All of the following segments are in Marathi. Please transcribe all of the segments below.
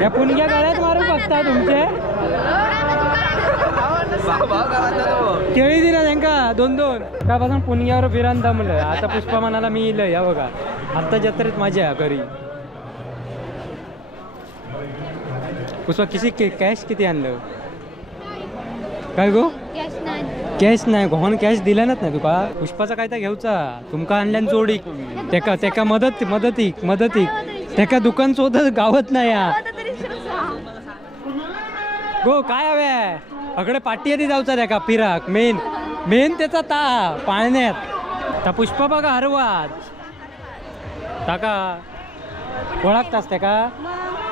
या पुणग्या गळ्यात मारून बघता तुमचे केळी दिला त्यांका 2-2 त्यापासून पुणग्यावर फिरान दमलं. आता पुष्पा मनाला मी इल या बघा आता जत्रेत माझ्या घरी. पुष्पा किती कॅश किती आणलं काय गो? कॅश नाही गोहन कॅश दिल्यानच नाही तुका. पुष्पाचा काय तर घेऊचा तुमका आणल्यान जोडी तेका मदतीक तेका दुकान शोधत गावत नाही या गो काय हवे अकडे पाठी आधी जाऊचा तेका फिराक मेन त्याचा ता पाळण्यात ता पुष्पा बघा हरवात ताका ओळखतास तेका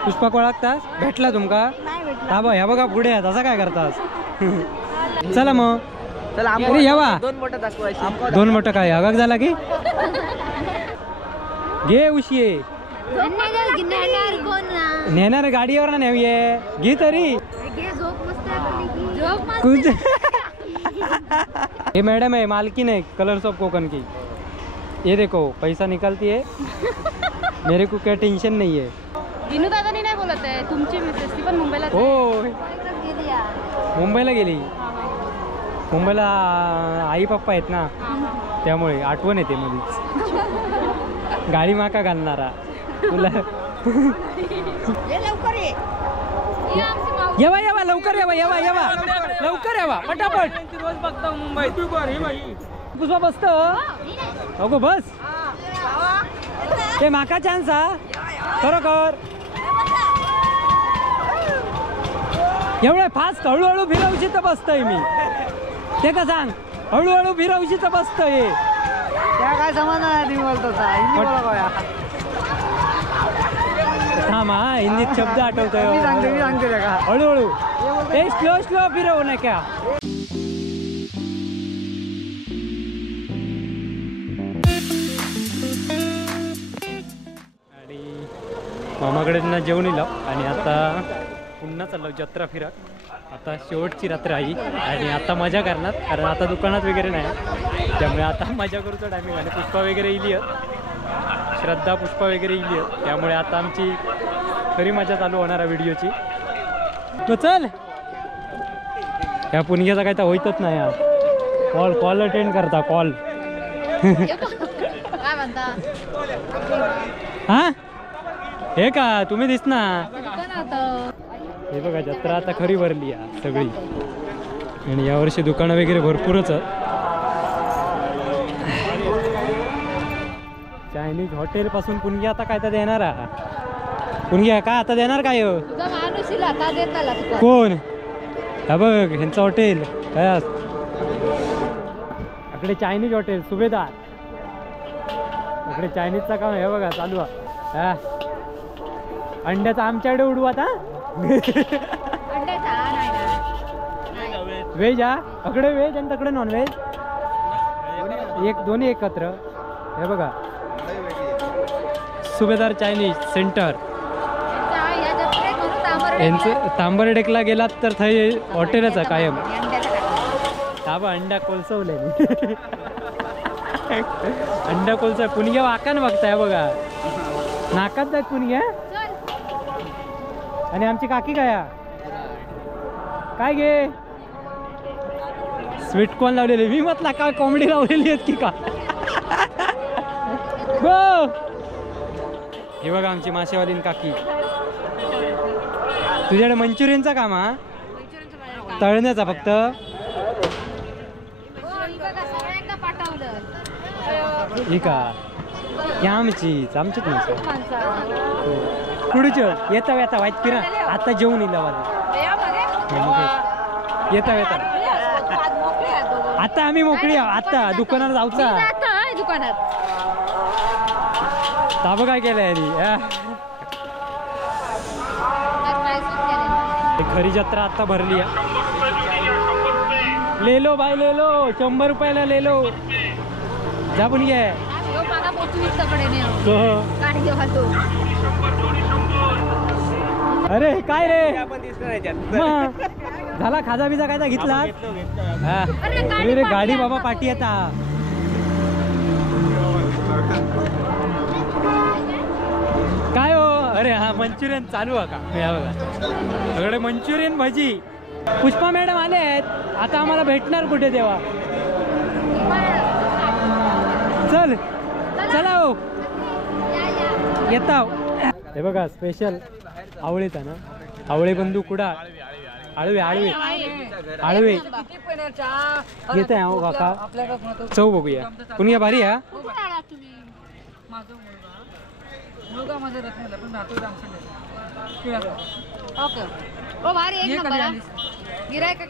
पुष्पाक ओळखतास भेटला तुमका ताबा ह्या बघा पुढे तसा काय करतास चला मग अरे यावा 2 मोठं काय हगाक झाला की घे उशी नेणार गाडीवर ना नेऊये घे तरी ये मैडम है मालकिन है कलर्स ऑफ कोकण की. ये देखो पैसा निकालती है मेरे को क्या टेंशन नहीं है. विनू दादा नाही बोलत आहे तुमची मिसेस ती पण मुंबईला हो मुंबईला गेली. मुंबईला आई पप्पा आहेत ना त्यामुळे आठवण येते मध्येच गाडी माका घालणारा तुला. येवा लवकर येवा लवकर येवा पटापट. पुष्पा बसत अगो बस ते माका चान्स हा खरोखर एवढे फास्ट हळूहळू फिरवशी तर बसतय मी ते का सांग हळूहळू फिरवशी तर बसतय त्या काय समजणार बोलतो थांबा हिंदीत शब्द आठवतोय हळूहळू ते स्लो फिरवू नका. आणि मामाकडे ना जेवण येलो आणि आता पुन्हा चाललो जत्रा फिरक. आता शेवटची रात्र आहे आणि आता मजा करणार कारण आता दुकानात वगैरे नाही त्यामुळे आता मजा करूचा टायमिंग आणि पुष्पा वगैरे इली श्रद्धा पुष्पा वगैरे इली त्यामुळे आता आमची खरी मजा चालू होणार आहे व्हिडिओची. तो चल ह्या पुणग्याचा काय तर होईतच नाही यार कॉल अटेंड करता कॉल हा हे का तुम्ही दिसना हे बघा जत्रा आता खरी भरली आहे सगळी आणि यावर्षी दुकानं वगैरे भरपूरच चायनीज हॉटेल पासून पुणग्या आता काय तर देणार पुणग्या काय आता देणार काय कोण हा बघ ह्यांचं हॉटेल काय इकडे चायनीज हॉटेल सुभेदार इकडे चायनीजचा काम हे बघा चालू आहे. अंड्याचा आमच्याकडे उडू आता व्हेज हा अकडे व्हेज आणि तकडे नॉन व्हेज दोन्ही एकत्र हे बघा सुभेदार चायनीज सेंटर यांचं तांबरडेकला गेलात तर थंय हॉटेलच आहे कायम. हा बा अंडा कोलसवले अंडा कोलसा पुणग्या वाकान बघताय बघा नाकात जात पुणग्या. आणि आमची काकी काय घे स्वीट कॉर्न लावलेले मी म्हटला काय कॉमेडी लावलेली आहेत की का गो. हे बघा आमची मासेवालीन काकी. तुझ्याकडे मंचुरियनचा काम हा तळण्याचा फक्त ही का या आमचीच नाही पुढच येता वाईट फिरा आता जेवून येईल येता आता आम्ही मोकळी आता दुकानात जाऊचा दुकानात ताब काय केलंय खरी जत्रा आता भरली ले लो भाई ले लो 100 रुपयाला ले लो जा पण घे अरे काय रे झाला खाजा बिजा काय घेतला रे गाडी बाबा पाठी आता काय हो अरे हा मंचुरियन चालू आहे का या बघा सगळे मंचुरियन भजी पुष्पा मॅडम आले आहेत आता आम्हाला भेटणार कुठे तेव्हा चल चला हो येता हे बघा स्पेशल आवळीचा ना आवळे बंधू कुडा आळवे आळवे आळवे येत आहे हो काका चव बघूया पुण्या भारी हा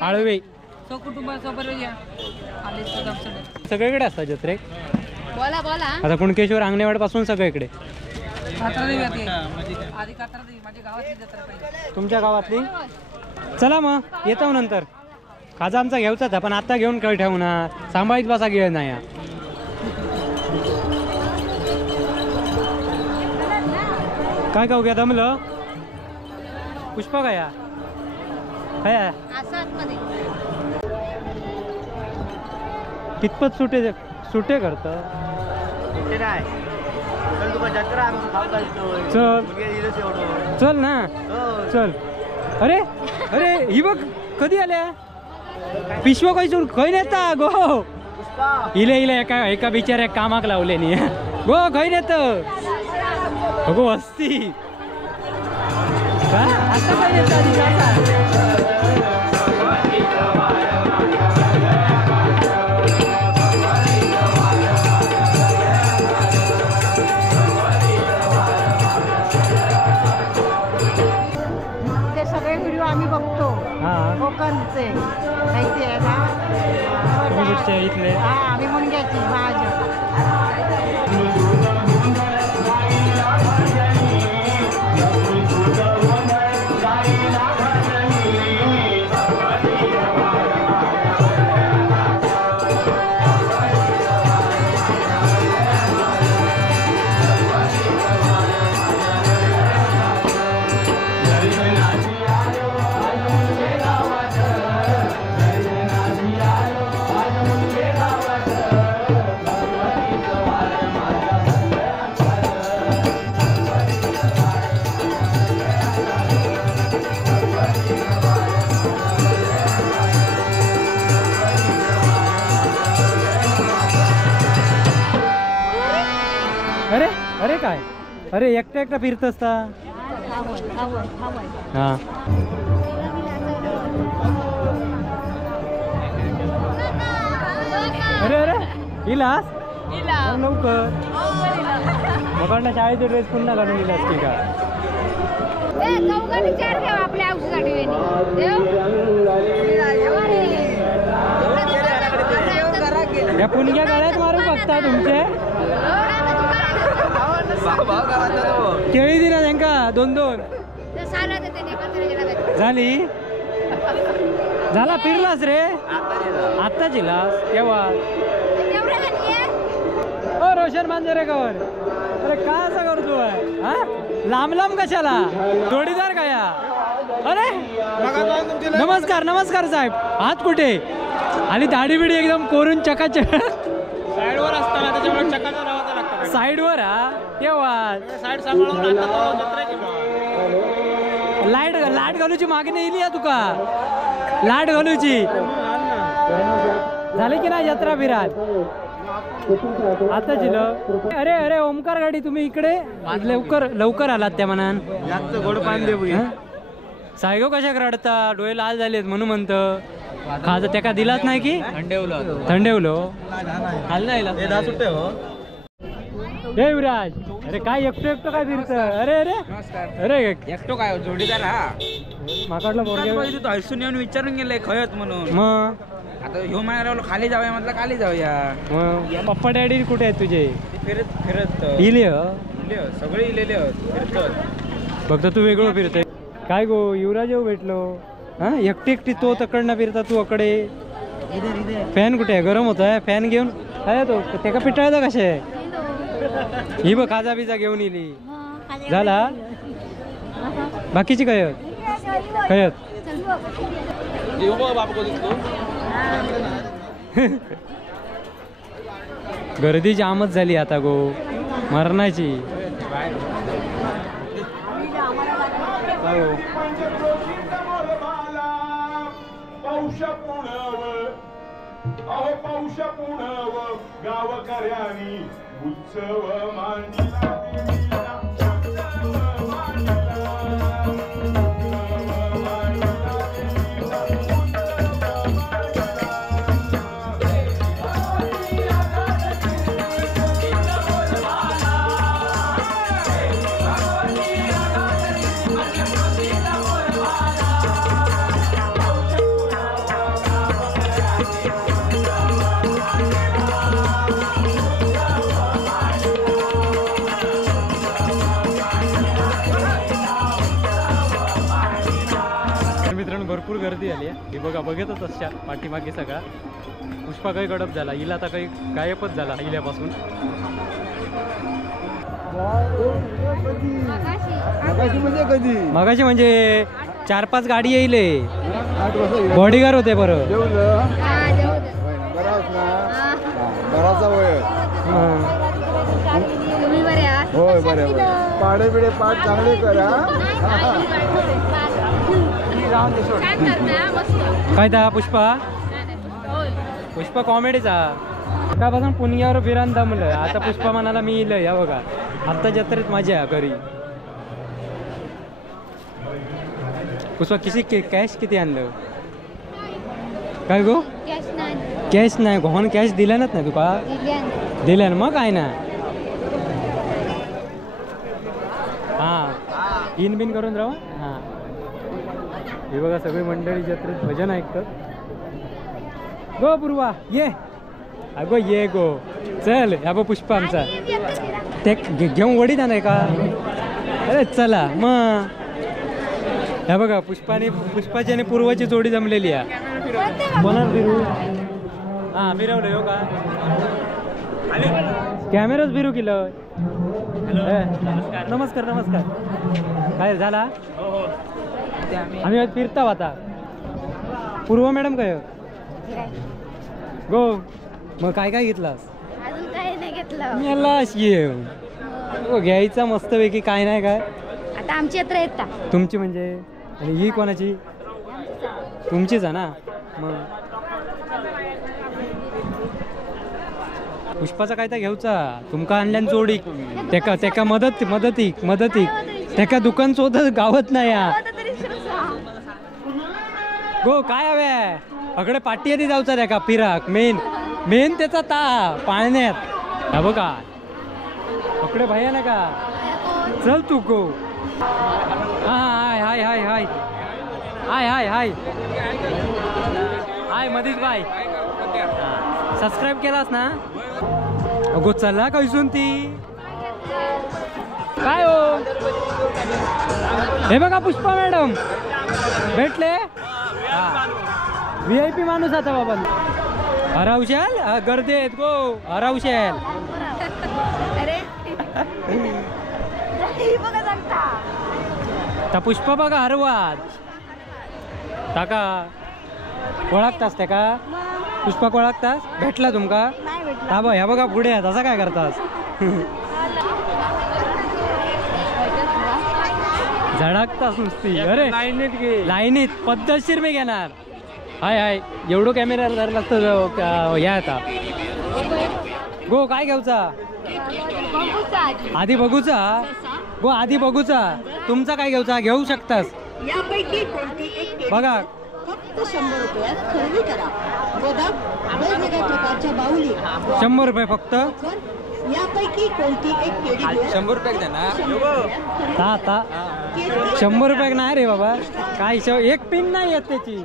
आळवे सगळीकडे असतात जत्रेक बोला बोला आता कुणकेश्वर अंगणेवाड पासून सगळीकडे तुमच्या गावातली चला मग येतो नंतर खाजा आमचा घ्यायचा होता पण आता घेऊन काय ठेवू ना सांभाळीत बसा गेलं नाही काय खाऊ घ्या दमलं पुष्पा काय काय कितपत सुटे सुटे करत चल चल ना चल अरे अरे ही बघ कधी आल्या पिशव कैसून खय नेता गो इले इले एका बिचाऱ्या कामाक लावले नी गो खय नेत गो असती आता काय आम्ही बघतो कोकणचे माहिती आहे ना इथले हा आम्ही मुनग्याची महाजन अरे अरे काय अरे एकटा एकटा फिरत असता हा अरे अरे इलास लवकर मग शाळेचा ड्रेस पुन्हा घालून इलास की का या पुणग्या गळ्यात मारून बघता तुमचे केळी दिना त्यांका दोन दोन झाली झाला फिरलास रे आता जिलास केव्हा ओ रोशन मांजरेकर अरे का असं करतो हा लांब लांब कशाला जोडीदार काया अरे नमस्कार नमस्कार साहेब हात कुठे आणि दाढी बिडी एकदम कोरून चकाचक साईडवर असताना त्याच्यामुळे चकाचा लावायचा लागतो साईडवर हा केव्हा साईड सांभाळून लाईट लाईट घालूची मागणी येईल या तुका लाईट घालूची झाली की नाही जत्रा फिरात आता जिलं अरे अरे ओमकार गाडी तुम्ही इकडे लवकर लवकर आलात त्या मनान जास्त गोड पाणी दे सायगो कशाक रडता डोळे लाल झालेत म्हणून म्हणतं खाजा त्याका दिलाच नाही की थंडेवलो खाल नाही सुट्टे हो हे विराज अरे काय एकटो एकटो काय फिरत अरे अरे अरे एकटो काय जोडीदार हा माकडला बोरगे तू हसून येऊन विचारून गेले खयत म्हणून मग आता ह्यो म्हणाला खाली जाऊया म्हटलं खाली जाऊया मग पप्पा डॅडी कुठे आहेत तुझे फिरत फिरत इले सगळे इलेले फिरत फक्त तू वेगळं फिरतोय काय गो युवराज भेटलो हा एकटी एकटी तो तकडनं फिरता तू अकडे फॅन कुठे आहे गरम होत आहे फॅन घेऊन काय तो त्याका पिटाळता कसे ही बघ खाजा बिजा घेऊन इली झाला बाकीची काय काय गर्दी जामच झाली आता गो मरणाची. गावकऱ्यांनी उत्सव मांडला. भरपूर गर्दी आली आहे. हे बघा बघतच असतात पाठीमागे सगळा. पुष्पा काही गडप झाला, हिला आता काही गायबच झाला हिल्यापासून. मगाशी म्हणजे 4-5 गाडी येईल. बॉडीगार्ड होते बरं. होय बरे पाडे बिडे पाठ चांगले करा. काय था पुष्पा पुष्पा कॉमेडीचा सकाळपासून पुण्यावर फिरान दमलं. आता पुष्पा म्हणाला मी येईल. या बघा आता जत्रेत माझ्या घरी. पुष्पा कॅश किती आणलं काय गो? कॅश नाही घोन कॅश दिल्यानच नाही तुका. दिल्या मग काय ना. हा इन बिन करून राहू. हा हे बघा सगळी मंडळी जत्रेत भजन ऐकतात. गो पूर्वा ये अगो ये गो चल. या बघ पुष्पा आमचा ते घेऊन वडीत नाही का. अरे चला मग. ह्या बघा पुष्पाची आणि पूर्वाची जोडी जमलेली आहे. कोणाला फिरू. हा फिरवलं हो का. कॅमेराच फिरू केलं. नमस्कार नमस्कार. काय झाला. आम्ही आज फिरता आता. पूर्व मॅडम काय गो मग काय काय घेतलास. अजून काही नाही घेतलं. मला अशी घ्यायचा मस्तपैकी काय नाही काय. आता आमची यात्रा येतात तुमची म्हणजे आणि ही कोणाची. तुमचीच आहे ना. मग पुष्पाचा काय तर घेऊचा. तुमका आणल्यान जोडी तेका मदतीक तेका दुकान शोधत गावत नाही. गो काय हवे अकडे पाठी आधी जाऊचा त्या फिराक. मेन त्याचा ता पाळण्यात. हा बघा अकडे भया ना का. चल तू गो. हाय हाय हाय हाय हाय हाय हाय हाय मधीच बाय. सबस्क्राईब केलास ना. अगो चला कैसून ती काय हो. हे बघा पुष्पा मॅडम भेटले. VIP माणूस आता बाबा. हरावशाल गर्दी आहेत गो. हरावशाल. पुष्पा बघा हरवात टाका. ओळखतास त्या का. पुष्पा ओळखतास. भेटला तुमका. ताबा ह्या बघा पुढे आहे. तसा काय करतास. झडकतास नुसती. अरे लाईनीत पद्धतशीर मी घेणार. हाय हाय एवढं कॅमेरा लागतं. या आता गो काय घेऊचा. आधी बघूचा गो. आधी बघूचा. तुमचा काय घेऊचा घेऊ शकतास. बघा फक्त 100 रुपयात खरेदी करा. वेगवेगळ्या प्रकारच्या बाहुली 100 रुपये फक्त. यापैकी कोणती एक पेढी घ्या. 100 रुपये द्या ना. आता 100 रुपये नाही रे बाबा. काय एक पिन नाही येत त्याची.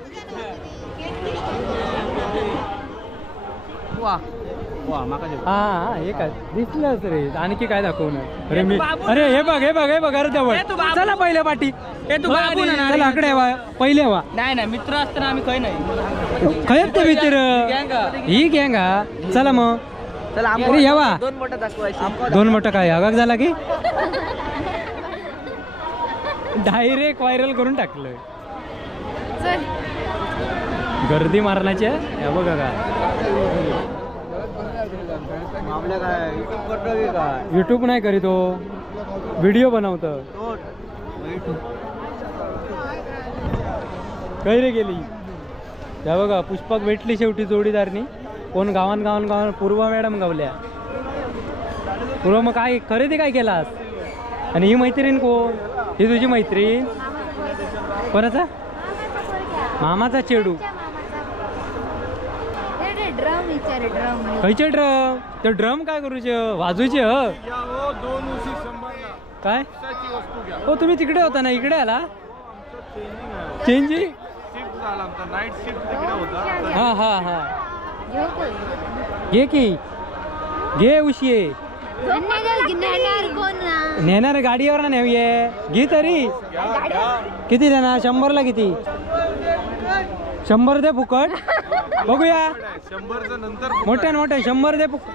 हा हे काय दिसलंच रे. आणखी काय दाखवणार. अरे मी अरे हे बघ हे बघ हे बघ. अरे जवळ चला पहिल्या पाठी. चला आकडे पहिले वा. नाही मित्र असताना आम्ही काही नाही. खयत ते मित्र ही गँगा. चला मग अरे येवा. 2 मोठा दाखवायची. 2 मोठं काय आगाग झाला की डायरेक्ट व्हायरल करून टाकलं. गर्दी मारण्याची आहे. बघा का युट्यूब नाही करीत हो, व्हिडिओ बनवतो. काही रे गेली त्या बघा पुष्पक भेटली शेवटी जोडीदारनी. कोण गावान पूर्वा मॅडम गावल्या. पूर्व मग काय खरेदी काय केलास? आणि ही मैत्रीण कोण? ही तुझी मैत्रीण कोणाचा? मामाचा चेडू. ड्रम विचार ड्रम खयचे ड्रम? ते ड्रम काय करूचे वाजूचे? काय हो तुम्ही तिकडे होता ना, इकडे आला? चेंजिंग हा हा हा घे की घे उशी नेणार गाडीवर ना नेऊये. घे तरी किती देणार? 100ला किती? 100 दे फुकट. बघूया मोठ्या 100 दे फुकट.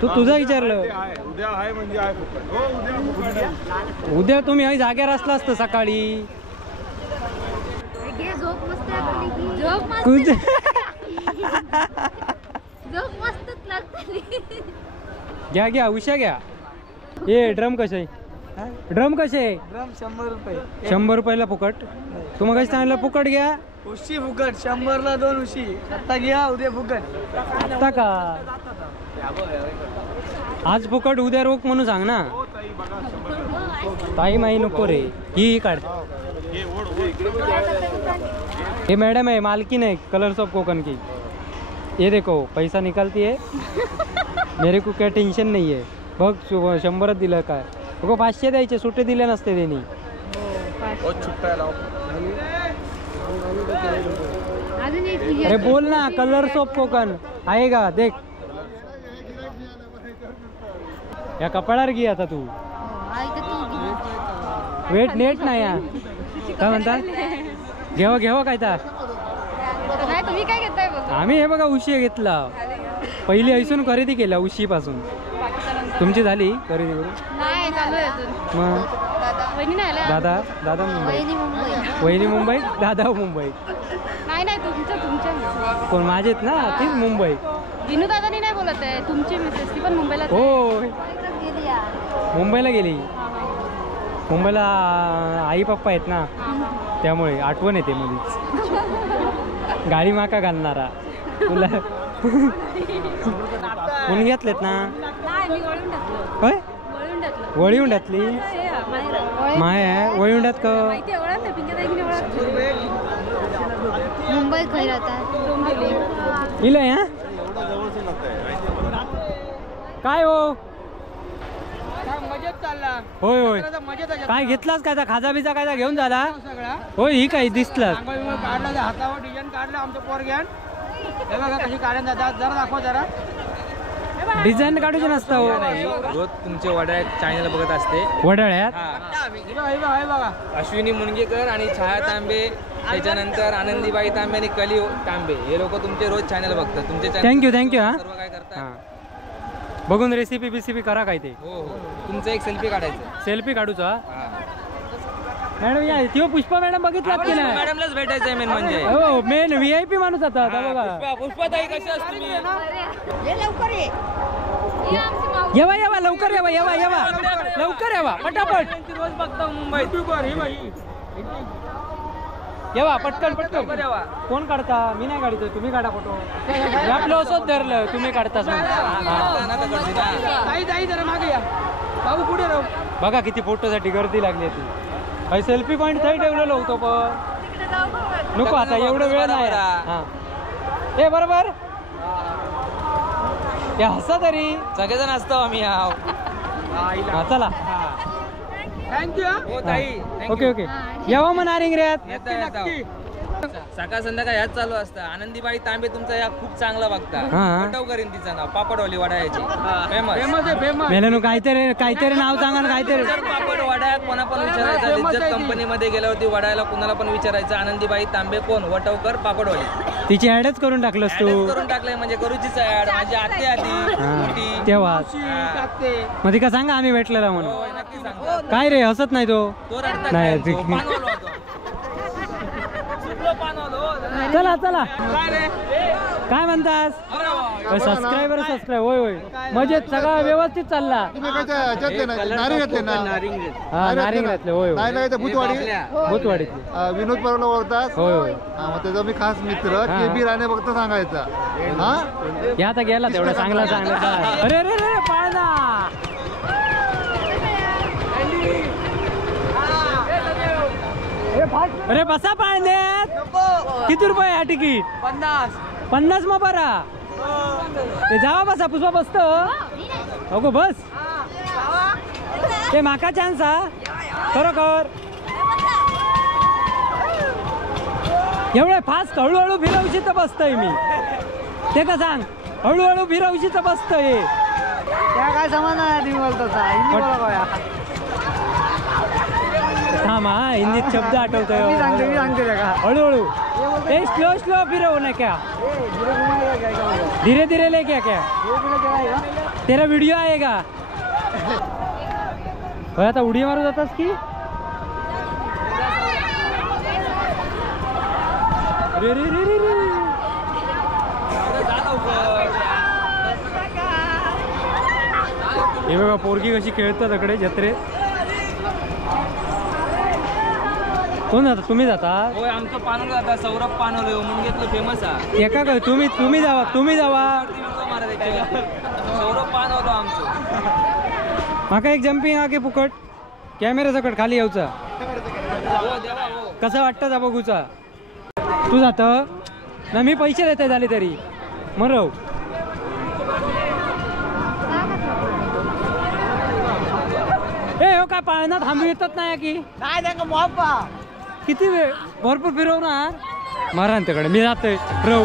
तू तुझं विचारलं. उद्या तुम्ही आई जाग्यावर असला असतं सकाळी. घ्या घ्या उशा घ्या. ए ड्रम कसे? ड्रम कसे? ड्रम 100 रुपये. 100 रुपयाला फुकट. तू मग सांगितलं फुकट घ्या. उशी फुकट 100ला 2 उशी. आता घ्या उद्या फुकट. आता का आज फुकट उद्या रोख म्हणून सांग ना. ताई माई नको रे. ही काढ. ये मैडम है मालकिन है कलर्स ऑफ कोकन की. ये देखो पैसा निकालती है. मेरे को क्या टेन्शन नहीं है. बघ 100 दिलं काय. बघ 500 द्यायचे सुट्टे दिले नसते त्यांनी. अरे बोल ना कलर्स ऑफ कोकन आहे का? देख या कपड्यावर घे आता तू. वेट नेट नाही या काय म्हणता? घेवा काय तर तुम्ही काय घेताय? आम्ही हे बघा उशी घेतला. पहिली ऐसून खरेदी केल्या उशी पासून. तुमची झाली खरेदी करून? नाही चालू आहे अजून. मग वहिनी नाही आल्या. दादा मुंबई. मुंबई. वहिनी मुंबई दादा मुंबई. नाही तुमच्या कोण माझेत ना तीच मुंबई. विनू दादानी नाही बोलत आहे. तुमची मिसेस ती पण मुंबईला. हो मुंबईला गेली. मुंबईला आई पप्पा आहेत ना त्यामुळे आठवण येते मध्येच. गाडी माका घालणारा तुला कोण घेतलेत ना? होय वळीहून घातली. माय आहे वळीहुंड्यात का? मुंबई खै राहतात. इला या काय हो? मजेत चालला. होय होय मजेत काय घेतलास काय? खाजा बिजा काय घेऊन झाला? सगळा होय ही काय दिसलं काढला हातावर डिझाईन काढलं आमचं पोरग्यान. हे बघा कशी काढून जातात. जरा दाखवा जरा. डिझाईन काढूचे नसतं हो. रोज तुमचे वडाळ्यात चॅनल बघत असते. वडाळ्यात हे बघा अश्विनी मुनगेकर आणि छाया तांबे, त्याच्यानंतर आनंदीबाई तांबे आणि कली तांबे हे लोक तुमचे रोज चॅनल बघतात. तुमचे थँक्यू हा. सर्व काय करतात बघून रेसिपी बिसिपी करा काय ते. हो तुमचं एक सेल्फी काढायचं. सेल्फी काढूचा मॅडम या. तेव्हा पुष्पा मॅडम बघितलात की नाही? मॅडमलाच भेटायचंय मेन म्हणजे. हो मेन VIP माणूस आता बघा. पुष्पाताई कशी असते? लवकर ये. येवा लवकर येवा लवकर येवा पटापट. रोज बघतो मुंबईत. येवा पटकन कोण काढता? मी नाही काढतो. तुम्ही काढा फोटो. आपलं असंच धरलं तुम्ही काढतास. जरा मागे या बाबू पुढे राहू. बघा किती फोटोसाठी गर्दी लागली ती. सेल्फी पॉईंट थंय ठेवलेलो होतो पण नको आता एवढं वेळ नाही. हा ए बरोबर या हसा तरी सगळेजण असतो आम्ही. हा चला थँक्यू. हो ताई. ओके येवा म्हणा रिंगऱ्यात. सकाळ संध्याकाळ ह्याच चालू असतं. आनंदीबाई तांबे तुमचा या खूप चांगला बघता. वटाव करीन तिचं नाव. पापडवाली वडाळ्याची फेमस. मेल्यानं काहीतरी नाव सांगा ना. काहीतरी पापड वडाळ्यात कोणा पण विचारायचं. लिज्जत कंपनीमध्ये गेल्यावरती वडाळ्याला कुणाला पण विचारायचं आनंदीबाई तांबे कोण? वटवकर पापडवाली. तिची ऍडच करून टाकलंस तू. करून टाकलंय म्हणजे करूचीच ऍड. माझी आत्ते आधी मोठी तेव्हा मग ती का सांगा आम्ही भेटलेला म्हणून. नक्की सांगतो. काय रे हसत नाही तो? नाही चला काय रे काय म्हणतास सबस्क्राईबर होय होय म्हणजे सगळं व्यवस्थित चालला तुम्ही काय त्या ह्याच्यातले ना नारिंग घातले ना हा नारिंग घातले होय नाही होय नाही त्या भूतवाडी भूतवाडीतले विनोद परवला ओळखतात होय होय हा मग त्याचा मी खास मित्र हा. के बी राणे फक्त सांगायचा हा या आता गेला तेवढा चांगला अरे अरे अरे पाळणा अरे बसा पाळण्यात किती रुपये आहे तिकीट 50 मग बरा ते जावा बसा पुष्पा बसतो अगो बस ते माका चान्स हा खरोखर एवढे फास्ट हळूहळू फिरवशी तर बसतोय मी ते का सांग हळूहळू फिरवशी तर बसतोय त्या काय समान नाही तुम्ही बोलता थांब हा हिंदीत शब्द आठवतोय मी सांगते का हळूहळू ए स्लो स्लो फिरव ना क्या धीरे धीरे ले क्या क्या तेरा वीडियो आएगा होय आता उडी मारू जातास की रे रे रे रे रे हे बघा पोरगी कशी खेळतात इकडे जत्रेत कोण जाता तुम्ही जाता होय आमचं पानोल जाता सौरभ पानोल मुंगेतलं फेमस आहे एका काय तुम्ही जावा सौरभ पानोल आमचं माका एक जम्पिंग आके फुकट कॅमेरा सकट खाली येऊचा हो देवा हो कसं वाटतं जा बघूचा तू जात ना मी पैसे देते झाले तरी मरव ए हो काय पाळणा थांबू येतात नाही की काय त्या मॉप किती वेळ भरपूर फिरवणार मारा त्याकडे मी जातोय रव